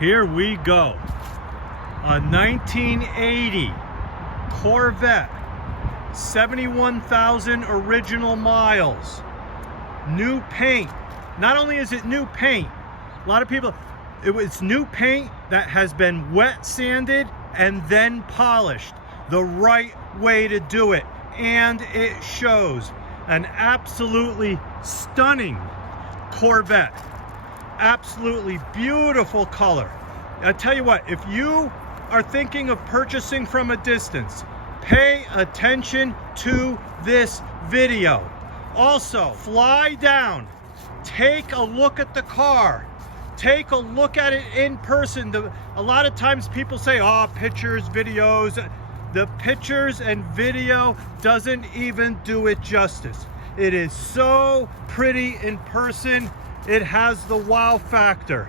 Here we go. A 1980 Corvette, 71,000 original miles. New paint. Not only is it new paint, a lot of people, it's new paint that has been wet sanded and then polished. The right way to do it. And it shows. An absolutely stunning Corvette. Absolutely beautiful color. I tell you what, if you are thinking of purchasing from a distance, pay attention to this video. Also, fly down, take a look at the car, take a look at it in person. A lot of times people say, oh, pictures, videos. The pictures and video doesn't even do it justice. It is so pretty in person. It has the wow factor.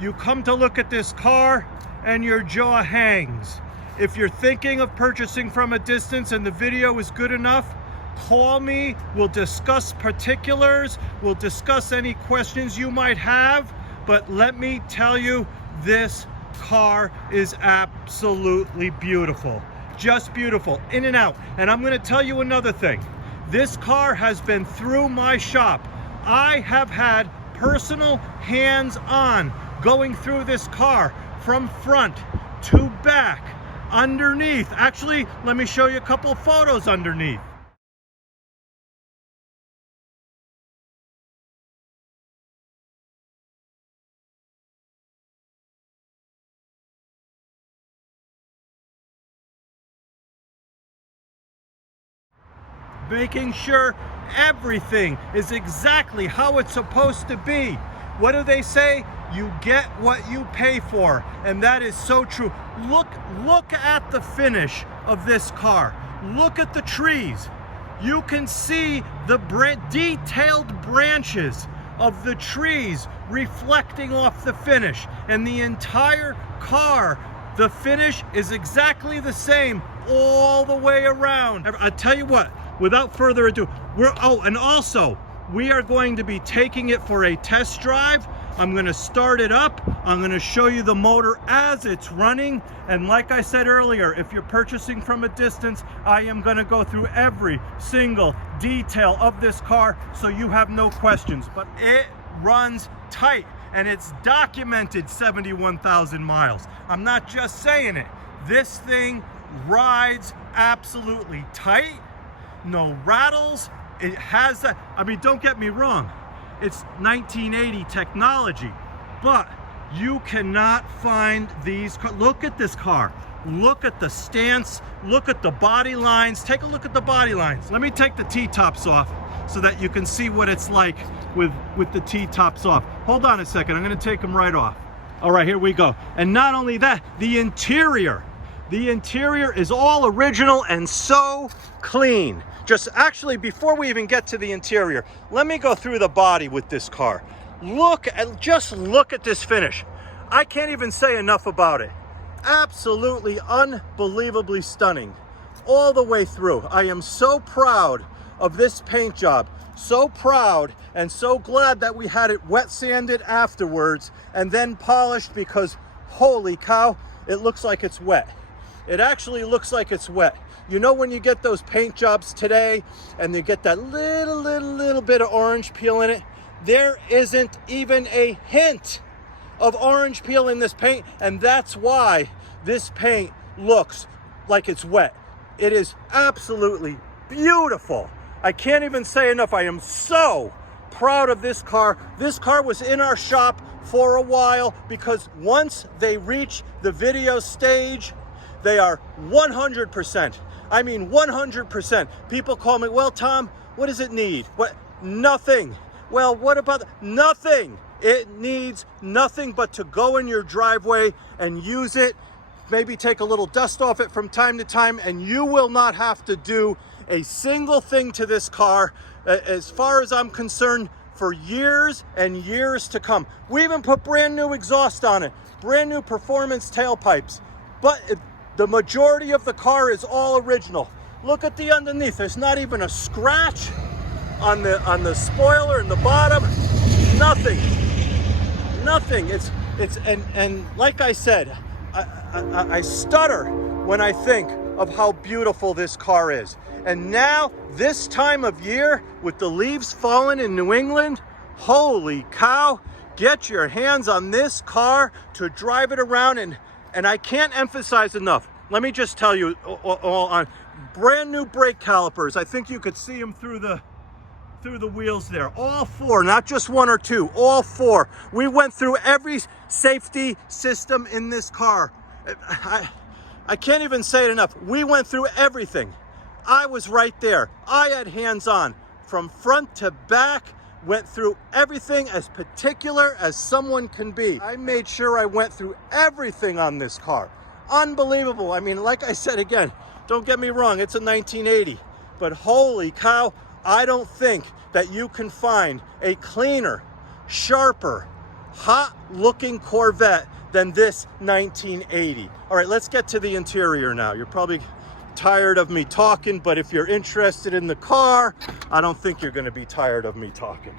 You come to look at this car and your jaw hangs. If you're thinking of purchasing from a distance and the video is good enough, call me. We'll discuss particulars. We'll discuss any questions you might have. But let me tell you, this car is absolutely beautiful. Just beautiful, in and out. And I'm gonna tell you another thing. This car has been through my shop. I have had personal hands-on going through this car from front to back, underneath. Actually, let me show you a couple of photos underneath. Making sure everything is exactly how it's supposed to be. What do they say? You get what you pay for, and that is so true. Look at the finish of this car. Look at the trees. You can see the detailed branches of the trees reflecting off the finish, and the entire car, the finish is exactly the same all the way around. I tell you what, without further ado, we are going to be taking it for a test drive. I'm going to start it up. I'm going to show you the motor as it's running. And like I said earlier, if you're purchasing from a distance, I am going to go through every single detail of this car so you have no questions. But it runs tight, and it's documented 71,000 miles. I'm not just saying it. This thing rides absolutely tight. No rattles. It has that. I mean, don't get me wrong, it's 1980 technology, but you cannot find these. Look at this car. Look at the stance. Look at the body lines. Take a look at the body lines. Let me take the T-tops off so that you can see what it's like with the T-tops off. Hold on a second. I'm going to take them right off. All right, here we go. And not only that, the interior is all original and so clean. Actually, before we even get to the interior, let me go through the body with this car. Just look at this finish. I can't even say enough about it. Absolutely unbelievably stunning all the way through. I am so proud of this paint job. So proud and so glad that we had it wet sanded afterwards and then polished, because holy cow, it looks like it's wet. It actually looks like it's wet. You know when you get those paint jobs today and they get that little bit of orange peel in it? There isn't even a hint of orange peel in this paint, and that's why this paint looks like it's wet. It is absolutely beautiful. I can't even say enough. I am so proud of this car. This car was in our shop for a while because once they reach the video stage, they are 100%. I mean 100%. People call me, well, Tom, what does it need? What? Nothing. Well, what about nothing? It needs nothing but to go in your driveway and use it. Maybe take a little dust off it from time to time, and you will not have to do a single thing to this car, as far as I'm concerned, for years and years to come. We even put brand new exhaust on it, brand new performance tailpipes, but the majority of the car is all original. Look at the underneath. There's not even a scratch on the spoiler in the bottom. Nothing. It's And like I said, I stutter when I think of how beautiful this car is. And now, this time of year, with the leaves falling in New England, holy cow, get your hands on this car to drive it around. And I can't emphasize enough. Let me just tell you, all on brand new brake calipers. I think you could see them through the wheels there. All four, not just one or two, all four. We went through every safety system in this car. I can't even say it enough. We went through everything. I was right there. I had hands on from front to back, went through everything as particular as someone can be. I made sure I went through everything on this car. Unbelievable. I mean, like I said again, don't get me wrong, it's a 1980, but holy cow, I don't think that you can find a cleaner, sharper, hot-looking Corvette than this 1980. All right, let's get to the interior now. You're probably tired of me talking, but if you're interested in the car, I don't think you're gonna be tired of me talking.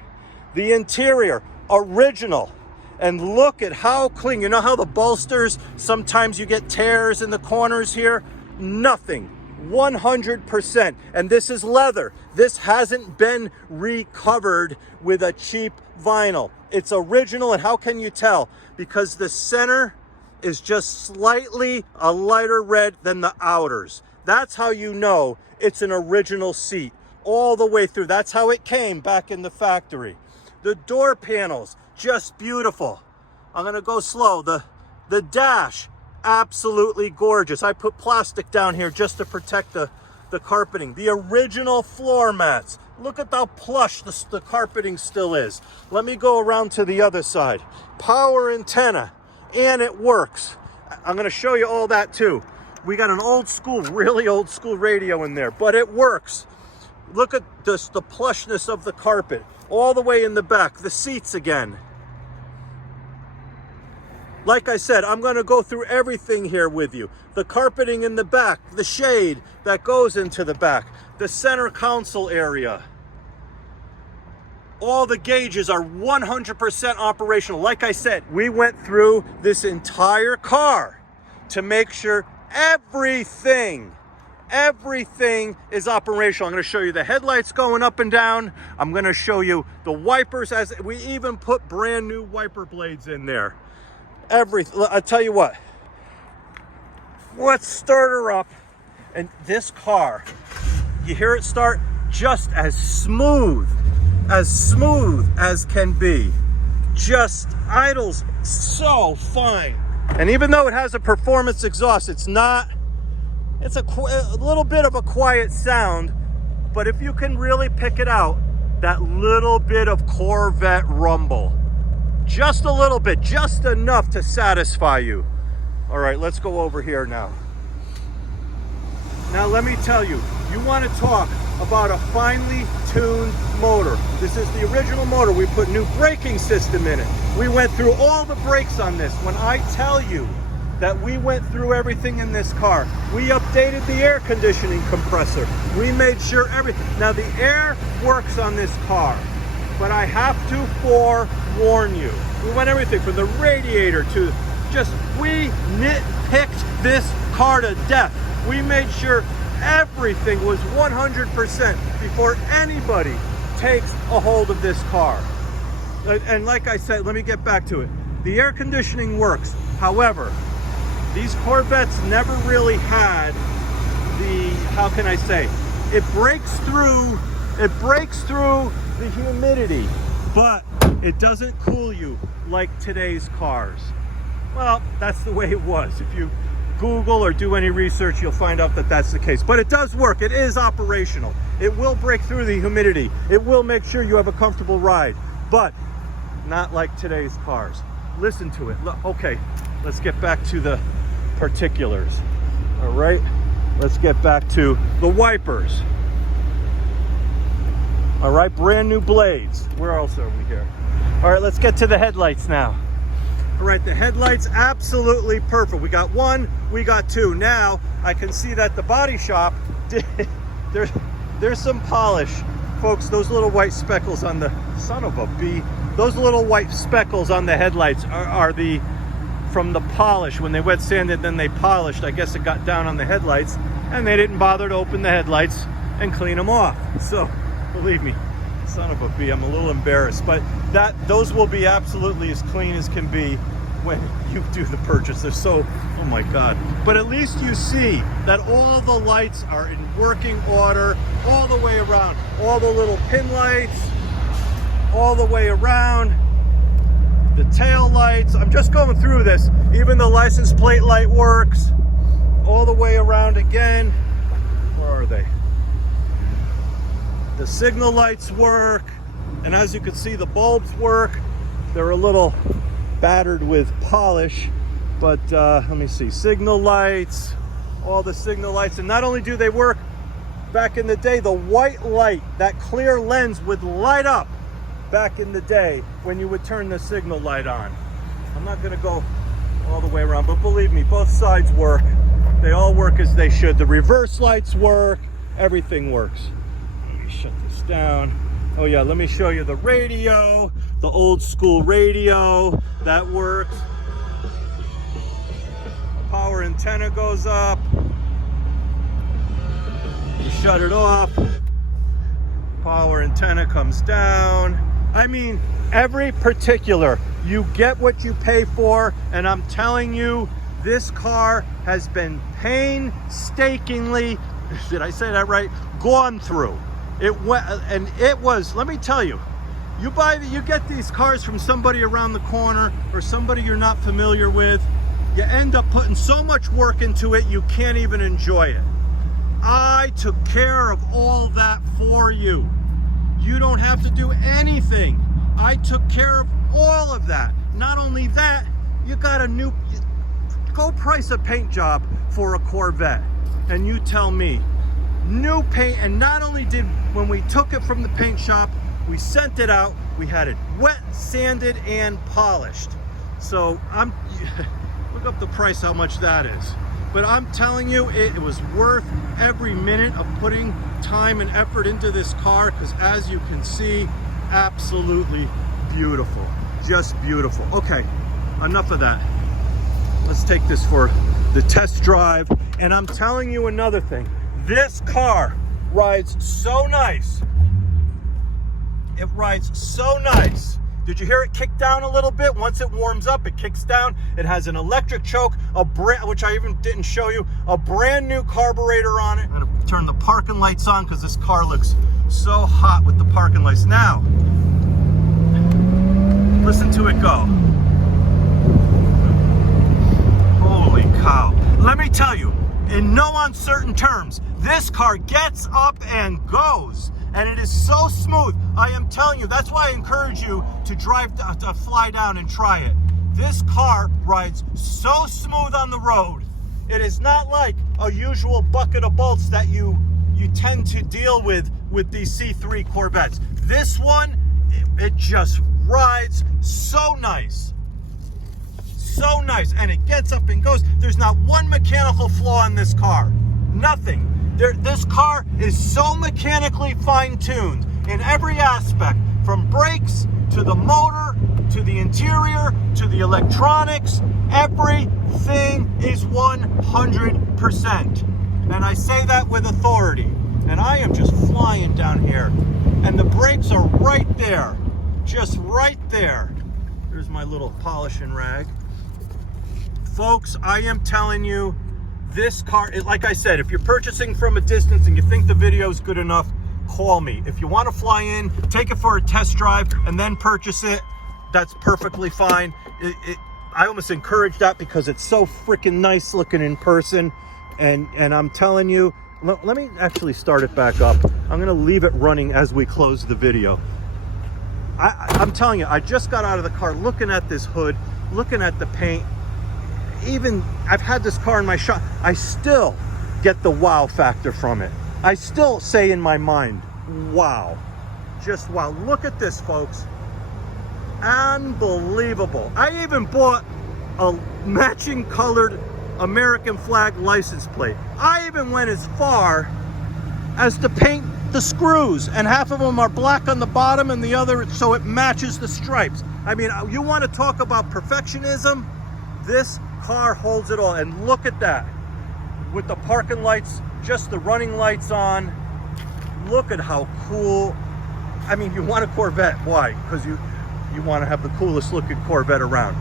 The interior, original. And look at how clean. You know how the bolsters, sometimes you get tears in the corners here? Nothing. 100%. And this is leather. This hasn't been recovered with a cheap vinyl. It's original, and how can you tell? Because the center is just slightly a lighter red than the outers. That's how you know it's an original seat all the way through. That's how it came back in the factory. The door panels, just beautiful. I'm gonna go slow. The dash, absolutely gorgeous. I put plastic down here just to protect the carpeting. The original floor mats. Look at how plush the carpeting still is. Let me go around to the other side. Power antenna, and it works. I'm gonna show you all that too. We got an old school, really old school radio in there, but it works. Look at this, the plushness of the carpet. All the way in the back, the seats again. Like I said, I'm gonna go through everything here with you. The carpeting in the back, the shade that goes into the back, the center console area. All the gauges are 100% operational. Like I said, we went through this entire car to make sure everything is operational. I'm going to show you the headlights going up and down. I'm going to show you the wipers, as we even put brand new wiper blades in there. I'll tell you what, let's start her up. And this car, you hear it start just as smooth as can be. Just idles so fine. And even though it has a performance exhaust, it's a little bit of a quiet sound, but if you can really pick it out, that little bit of Corvette rumble, just a little bit, just enough to satisfy you. All right, let's go over here now. Now let me tell you, you want to talk about a finely tuned motor. This is the original motor. We put new braking system in it. We went through all the brakes on this. When I tell you that we went through everything in this car, we updated the air conditioning compressor. We made sure everything. Now the air works on this car, but I have to forewarn you. We went everything from the radiator to we nitpicked this car to death. We made sure everything was 100% before anybody takes a hold of this car. And like I said, let me get back to it. The air conditioning works. However, these Corvettes never really had how can I say, it breaks through the humidity, but it doesn't cool you like today's cars. Well, that's the way it was. If you Google or do any research, you'll find out that that's the case. But it does work. It is operational. It will break through the humidity. It will make sure you have a comfortable ride, but not like today's cars. Listen to it. Okay, let's get back to the particulars. All right, let's get back to the wipers. All right, brand new blades. Where else are we here? All right, let's get to the headlights now. All right, the headlights, absolutely perfect. We got one, we got two. Now, I can see that the body shop, there's some polish. Folks, those little white speckles on the son of a bee, those little white speckles on the headlights are the from the polish. When they wet sanded, then they polished. I guess it got down on the headlights, and they didn't bother to open the headlights and clean them off. So, believe me, son of a bee, I'm a little embarrassed, but those will be absolutely as clean as can be when you do the purchase. They're so, oh my God. But at least you see that all the lights are in working order all the way around. All the little pin lights, all the way around. The tail lights, I'm just going through this. Even the license plate light works all the way around again. Where are they? The signal lights work. And as you can see, the bulbs work. They're a little battered with polish, but let me see, signal lights, all the signal lights. And not only do they work, back in the day, the white light, that clear lens would light up back in the day when you would turn the signal light on. I'm not going to go all the way around, but believe me, both sides work. They all work as they should. The reverse lights work. Everything works. Let me shut this down. Oh yeah, let me show you the radio, the old school radio, that works. Power antenna goes up. You shut it off. Power antenna comes down. I mean, every particular, you get what you pay for, and I'm telling you, this car has been painstakingly, did I say that right, gone through. It went, and it was, let me tell you, you get these cars from somebody around the corner or somebody you're not familiar with, you end up putting so much work into it, you can't even enjoy it. I took care of all that for you. You don't have to do anything. I took care of all of that. Not only that, you got go price a paint job for a Corvette, and you tell me, new paint. And not only did, when we took it from the paint shop, we sent it out, we had it wet, sanded, and polished. So look up the price, how much that is. But I'm telling you, it was worth every minute of putting time and effort into this car, because as you can see, absolutely beautiful, just beautiful. Okay, enough of that. Let's take this for the test drive. And I'm telling you another thing. This car rides so nice. It rides so nice. Did you hear it kick down a little bit? Once it warms up, it kicks down. It has an electric choke, which I even didn't show you, a brand new carburetor on it. I'm gonna turn the parking lights on because this car looks so hot with the parking lights. Now, listen to it go. Holy cow. Let me tell you, in no uncertain terms, this car gets up and goes, and it is so smooth. I am telling you, that's why I encourage you to to fly down and try it. This car rides so smooth on the road. It is not like a usual bucket of bolts that you tend to deal with these C3 Corvettes. This one, it just rides so nice. So nice, and it gets up and goes. There's not one mechanical flaw in this car. Nothing. This car is so mechanically fine-tuned in every aspect, from brakes to the motor to the interior to the electronics. Everything is 100%. And I say that with authority. And I am just flying down here. And the brakes are right there. Just right there. There's my little polishing rag. Folks, I am telling you, this car, like I said, if you're purchasing from a distance and you think the video is good enough, call me. If you want to fly in, take it for a test drive, and then purchase it, that's perfectly fine. I almost encourage that because it's so freaking nice looking in person. And I'm telling you, let me actually start it back up. I'm going to leave it running as we close the video. I'm telling you, I just got out of the car looking at this hood, looking at the paint. Even I've had this car in my shop, I still get the wow factor from it. I still say in my mind, wow, just wow. Look at this, folks. Unbelievable. I even bought a matching colored American flag license plate. I even went as far as to paint the screws, and half of them are black on the bottom and the other so it matches the stripes. I mean, you want to talk about perfectionism? This car holds it all. And look at that. With the parking lights, just the running lights on. Look at how cool. I mean, you want a Corvette. Why? Because you want to have the coolest looking Corvette around.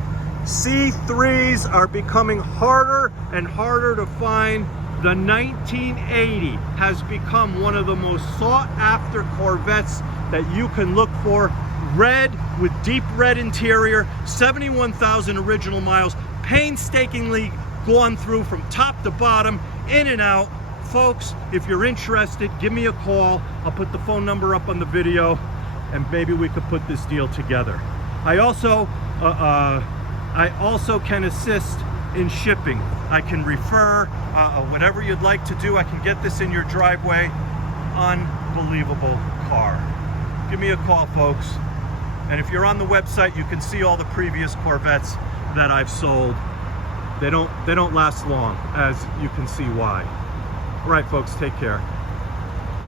C3s are becoming harder and harder to find. The 1980 has become one of the most sought after Corvettes that you can look for. Red with deep red interior, 71,000 original miles, painstakingly gone through from top to bottom, in and out. Folks, if you're interested, give me a call. I'll put the phone number up on the video, and maybe we could put this deal together. I also can assist in shipping. I can refer, whatever you'd like to do. I can get this in your driveway. Unbelievable car. Give me a call, folks. And if you're on the website, you can see all the previous Corvettes that I've sold. They don't last long, as you can see why. All right, folks, take care.